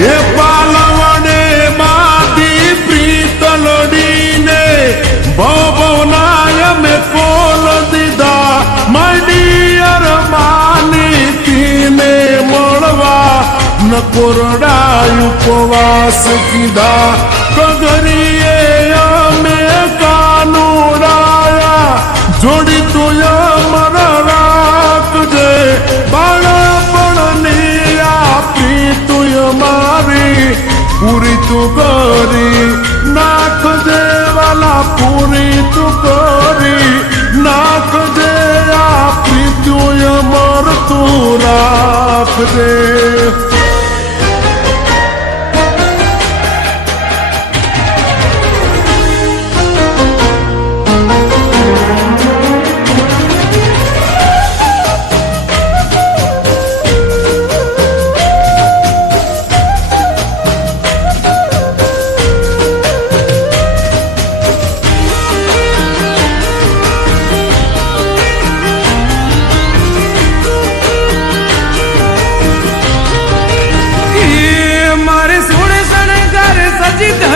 એ પાલવડે બાધી પ્રીતલડીને ભવનાય મેં કોલ દીધા મડિયર માની તીને મળવા ન કોરડા ઉપવાસ કીધા કગરીએ અમે કાનુડાયા જોડી તું અમર રાખજે બાળપણની આ પ્રીતું મારી પૂરી તું કરી નાખજે વાલા પૂરી તું કરી નાખજે આ પ્રીતું અમર તું રાખજે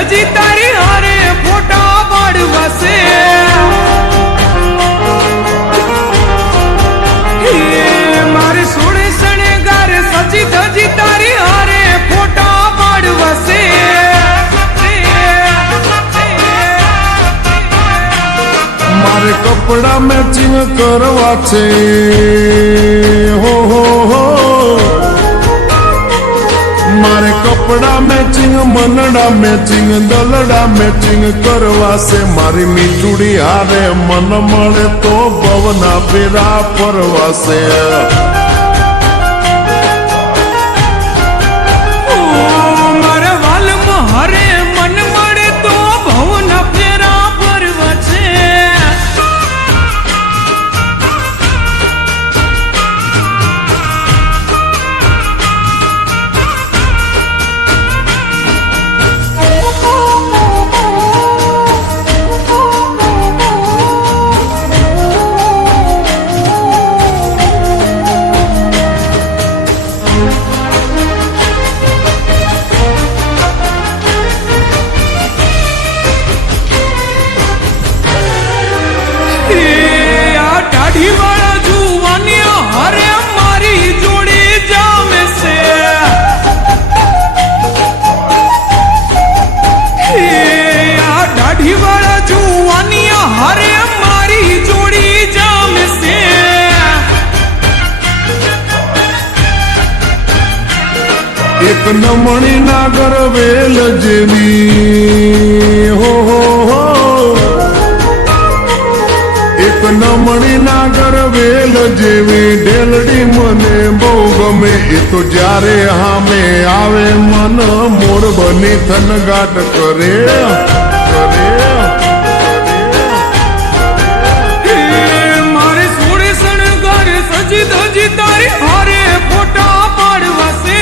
હજી તારી હારે ફોટા પાડવાશે મારે સોળે શણગાર સજી ધજી તારી હારે ફોટા પાડવાશે મારે કપડા મેચિંગ કરવા છે હો મારે કપડા મેચિંગ મનડા મેચિંગ દલડા મેચિંગ કરવા છે મારી મીઠુડી હારે મન મળે તો ભવના ફેરા ફરવાશે મારા વાલમાં હરે મન મળે તો ભવના ફેરા ફરવા છે વાળા જુવાની હરે મારી જોડી જામે છે આ દાઢી વાળા જુવાની હરે મારી જોડી જામે છે એક નમણી નાગર વેલ જેવી હો એક નમણી નાગર વેલ જેવી ઢેલડી મને બહુ ગમે એ તો જ્યારે હામે આવે મન મોર બની થનગાટ કરે મારે સોળે શણગાર સજી ધજી તારી હારે ફોટા પાડવાશે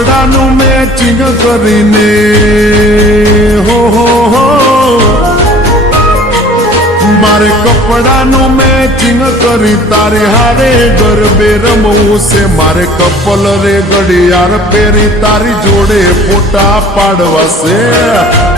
કપડાનું મેચિંગ કરીને હો મારે કપડાનું મેચિંગ કરી તારે હારે ગરબે રમવું છે મારે કપલ રે ઘડિયાળ પહેરી તારી જોડે ફોટા પાડવા છે